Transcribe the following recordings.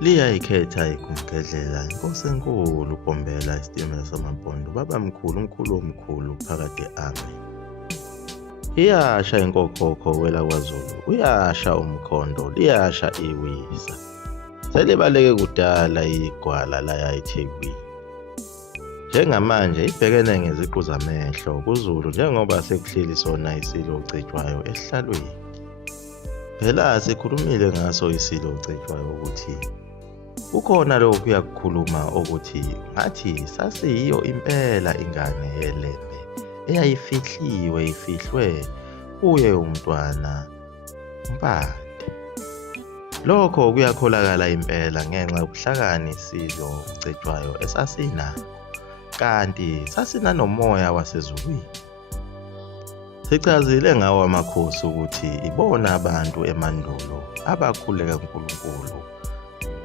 Liyayikhetha igumgedlela inkosi enkulu uBombela isitimela samabhondo babamkhulu umkhulu omkhulu phakade ame. Iyasha inkokhokho wela kwaZulu, uyasha umkhondo, liyasha iwisa. Selibaleke kudala igwala laya eThekwini. Njengamanje ibhekene ngeziqu zamehlo kuZulu njengoba sekuhleli sona isilo ogcetshwayo esihlalweni. Phela sikhulumile ngaso isilo ogcetshwayo ukuthi kukhona lokhu kuyakukhuluma ukuthi ngathi sasiyiyo impela ingane yelembe eyayifihliwe ifihlwe kuye umntwana umpande. Lokho kuyakholakala impela ngenxa yobuhlakani isilo ogcetshwayo esasinako, kanti sasinanomoya wasezulwini. Sichazile ngawo amakhosi ukuthi ibona abantu emandulo abakhuleka uNkulunkulu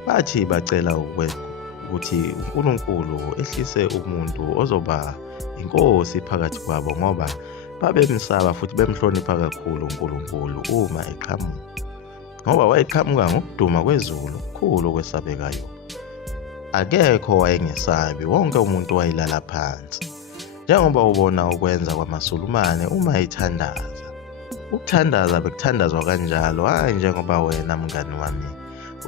bathi bacela ukuthi uNkulunkulu ehlise umuntu ozoba inkosi phakathi kwabo ngoba babemsaba futhi bemhlonipha kakhulu uNkulunkulu uma eqhamuka, ngoba wayeqhamuka ngokuduma kwezulu okukhulu okwesabekayo. Akekho wayengesabi, wonke umuntu wayelala phansi, njengoba ubona ukwenza kwamaSulumane uma ethandaza. Ukuthandaza bekuthandazwa kanjalo, hhayi njengoba wena mngani wami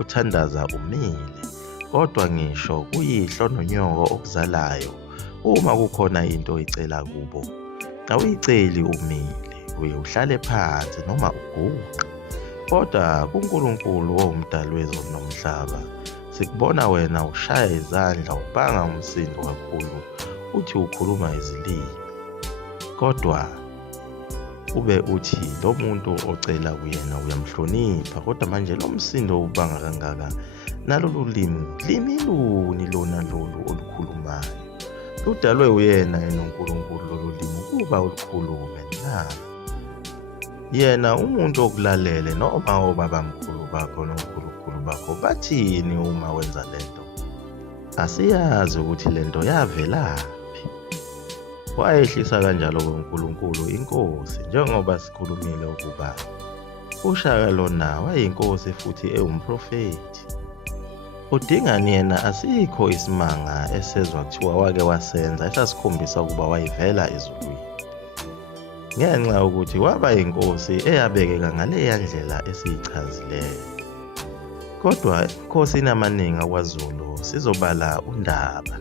uthandaza umile, kodwa ngisho kuyihlo nonyoko okuzalayo uma kukhona into oyicela kubo, awuyiceli umile, uye uhlale phansi noma uguqe. Kodwa kuNkulunkulu owumdali wezulu nomhlaba sikubona wena ushaya izandla, ubanga umsindo kakhulu, uthi ukhuluma izilimi, kodwa ube uthi lo muntu ocela kuyena uyamhlonipha, kodwa manje lo msindo ubanga kangaka nalolu limi luni lona lolu olukhulumayo? Ludalwe uyena uNkulunkulu lolu limi kuba ulukhulume na? Yena umuntu okulalele noma obabamkhulu bakho nonkulunkulu bakho bathini uma wenza lento? Asiyazi ukuthi lento yavelaphi. Wayehlisa kanjalo kweNkulunkulu inkosi njengoba sikhulumile ukuba uShaka lona wayinkosi futhi ewumprofethi. Udingani yena asikho isimanga esezwa kuthiwa wake wasenza esasikhombisa ukuba wayivela ezulwini, ngenxa yokuthi waba yinkosi eyabekeka ngaleya ndlela esiyichazileyo. Kodwa ebukhosini amaningi akwaZulu sizobala uNdaba,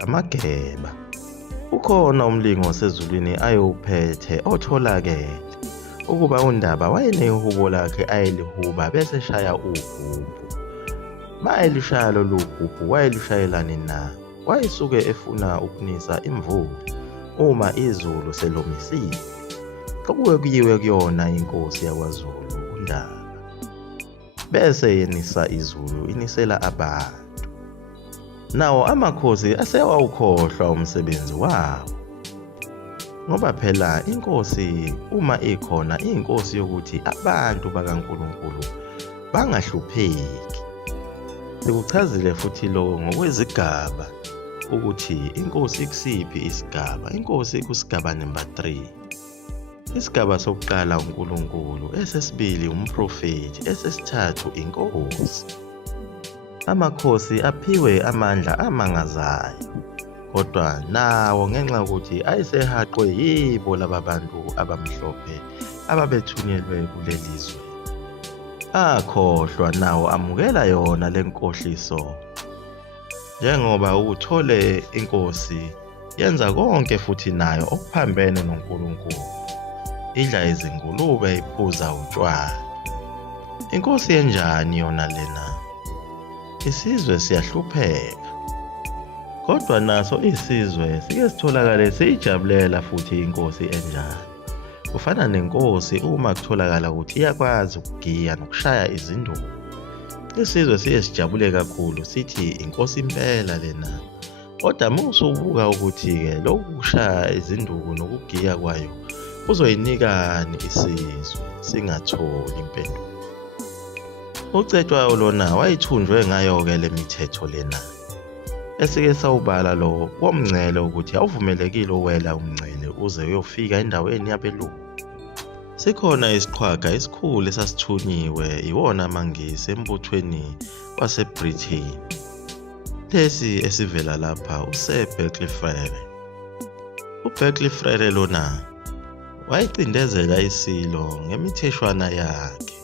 amaGeba. Ukhona umlingo osezulwini ayewuphethe otholakele ukuba uNdaba wayenehubo lakhe ayelihuba bese eshaya ugubhu. Mayelishaya lolu gubhu wayelishayelani na? Wayesuke efuna ukunisa imvula uma izulu selomisile. Kubuye kuyiwe kuyona inkosi yakwaZulu uNdaba, bese yenisa izulu inisela abantu. Nawo amakhosi asewawukhohlwa umsebenzi wawo, ngoba phela inkosi uma ikhona iyinkosi yokuthi abantu bakaNkulunkulu bangahlupheki. Sikuchazile futhi lokho ngokwezigaba ukuthi inkosi ikusiphi isigaba. Inkosi kusigaba number 3. Isigaba sokuqala uNkulunkulu, esesibili umprofeti, esesithathu inkosi. Amakhosi aphiwe amandla amangazayo, kodwa nawo ngenxa yokuthi ayesehaqwe yibo laba bantu abamhlophe ababethunyelwe kuleli zwe, akhohlwa nawo amukela yona lenkohliso. Njengoba uthole inkosi yenza konke futhi nayo okuphambene noNkulunkulu, idla izingulube, iphuza utshwala. Inkosi enjani yona lena? Isizwe siyahlupheka, kodwa naso isizwe sike sitholakale siyijabulela futhi inkosi enjani. Kufana nenkosi uma kutholakala ukuthi iyakwazi ukugiya nokushaya izinduku. Isizwe siye sijabule kakhulu sithi inkosi impela lena. Kodwa musubuka ukuthi-ke lokhu kushaya izinduku nokugiya kwayo kuzoyinikani isizwe singatholi impendulo? Ucetshwayo lona wayithunjwe ngayo-ke le mithetho lena. Esike sawubala lo womngcele ukuthi awuvumelekile uwela umngcele uze uyofika endaweni yabelungu. Sikhona isiqhwaga esikhulu esasithunyiwe iwona amangisi embuthweni waseBritain. Lesi esivela lapha uSir P43. uP43 lona wayecindezela isilo ngemitheshwana yakhe.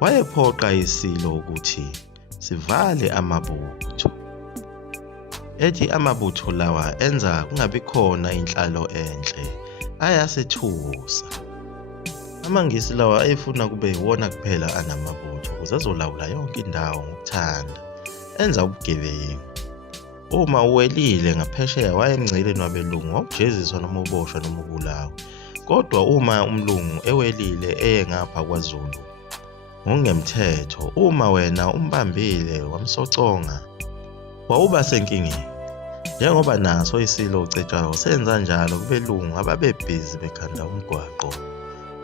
Wayephoqa isilo ukuthi sivale amabutho. Ethi amabutho lawa enza kungabi khona inhlalo enhle, ayasethusa. Amangisi lawa ayefuna kube yiwona kuphela anamabutho ukuze azolawula yonke indawo ngokuthanda, enza ubugebengu. Uma uwelile ngaphesheya wayemngcile nabelungu wawujeziswa noma uboshwa noma ubulawa. Kodwa uma umlungu ewelile eye ngapha kwaZulu ngokungemthetho, uma wena umbambile wamsoconga, wawuba senkingeni. Njengoba naso isilo ucetshwayo senza njalo kubelungu ababebhizi bekhanda umgwaqo,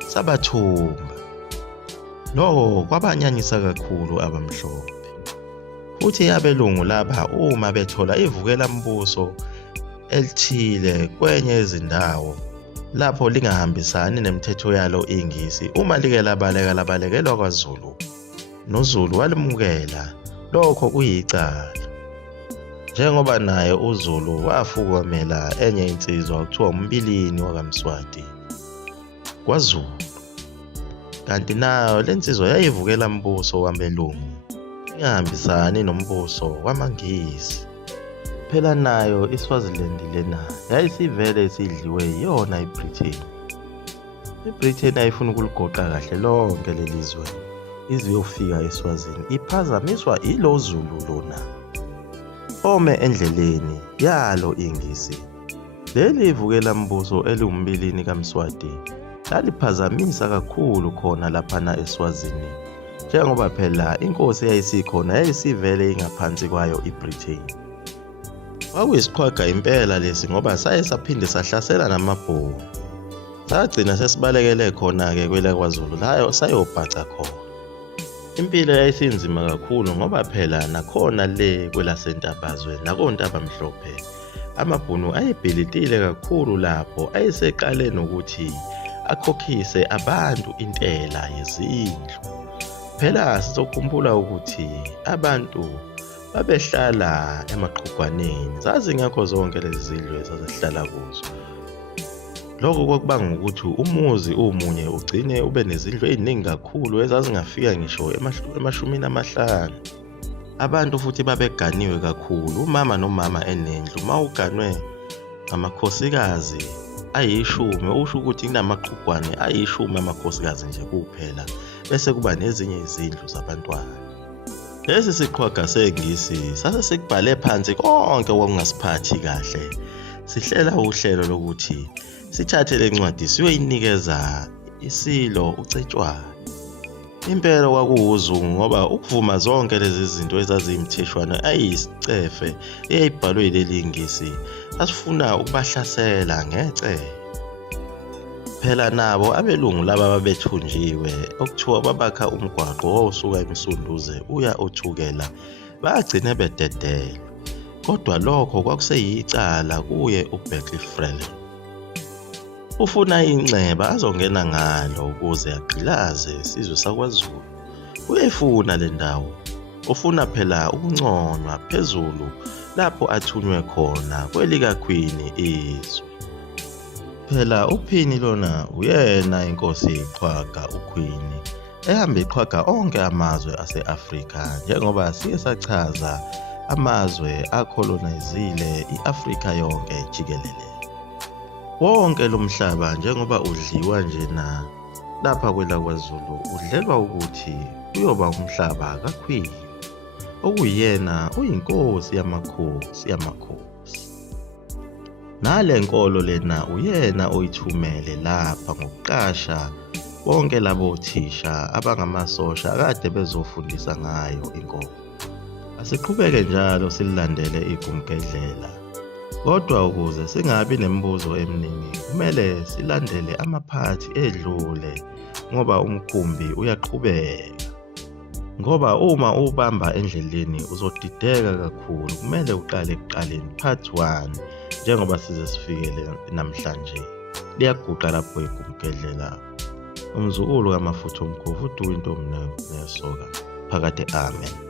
sabathumba. Lokho kwabanyanyisa kakhulu abamhlophe. Futhi abelungu laba uma bethola ivukela mbuso elithile kwenye izindawo lapho lingahambisani nemithetho yalo ingisi, uma like labalekelwa kwaZulu, noZulu walimukela, lokho kuyicala. Njengoba naye uZulu wafukamela enye insizwa kuthiwa umbilini wakaMswati kwaZulu, kanti nayo lensizwa yayivukela mbuso wabelungu ingahambisani nombuso wamangisi. Phela nayo iSwaziland lena yayisivele isidliwe yiyona iBritain. iBritain ayifuna ukuligoqa kahle lonke lelizwe ize yofika eSwazini, iphazamiswa ilo Zulu lona ome endleleni yalo ingisi. Leli ivukela mbuso eliwumbilini kaMswati laliphazamisa kakhulu khona laphana eSwazini, njengoba phela inkosi yayisikhona yayisivele ingaphansi kwayo iBritain. Kwakuyisiqhwaga impela lesi ngoba saye saphinde sahlasela namabhunu. Sagcina sesibalekele khona-ke kwela kwaZulu layo sayobhaca khona. Impilo yayisinzima kakhulu ngoba phela nakhona le kwelasentabazwe nakontabamhlophe amabhunu ayebhilitile kakhulu lapho, ayeseqale nokuthi akhokhise abantu intela yezindlu. Phela sizokhumbula ukuthi abantu babehlala emaqhugwaneni, zazingekho zonke lezi zindlu ezazihlala kuzo. Lokho kwakubanga ukuthi umuzi umunye ugcine ube nezindlu eziningi kakhulu ezazingafika ngisho emashumini amahlanu. Abantu futhi babeganiwe kakhulu, umama nomama enendlu mawuganwe ngamakhosikazi ayishumi, usho ukuthi kunamaqhugwane ayishumi amakhosikazi nje kuphela, bese kuba nezinye izindlu zabantwana. Lesi siqhwaga sengisi sase sikubhale phansi konke okungasiphathi kahle. Sihlela uhlelo lokuthi sithathe le ncwadi siyoyinikeza isilo ucetshwayo. Impela kwakuwuzungu ngoba ukuvuma zonke lezi zinto ezaziyimtheshwana ayisicefe eyayibhalwe yileli ngisi asifuna ukubahlasela ngecebo. Phela nabo abelungu laba babethunjiwe okuthiwa babakha umgwaqo owawusuka eMsunduze uya othukela, bagcine bededelwa. Kodwa lokho kwakuseyicala kuye uP43. Ufuna inceba azongena ngalo ukuze agqilaze isizwe sakwaZulu. Uyayifuna le ndawo. Ufuna phela ukunconywa phezulu lapho athunywe khona kwelikakhwini izwe. Phela uPhini lona uyena inkosi iqhwaga uQueen, ehamba iqhwaga onke amazwe ase-Afrika, njengoba siye sachaza amazwe akolonizile iAfrika yonke jikelele. Wonke lo mhlaba njengoba udliwa nje na lapha kwela kwaZulu udlelwa ukuthi uyoba umhlaba kaQueen, okuyena uyinkosi yamakhosi. Nale nkolo lena uyena oyithumele lapha ngokuqasha bonke labo thisha abangamasosha akade bezofundisa ngayo inkolo. Asiqhubeke njalo silandele igumkedlela, kodwa ukuze singabi nemibuzo eminingi kumele silandele amaphathi edlule ngoba umkhumbi uyaqhubeka. Ngoba uma ubamba endleleni uzodideka kakhulu, kumele uqale ekuqaleni part 1 njengoba size sifikele namhlanje. Liyaguqa lapho igumkedlela umzukulu kamafutha omkhovu futhi uyintombi nesoka phakade. Amen.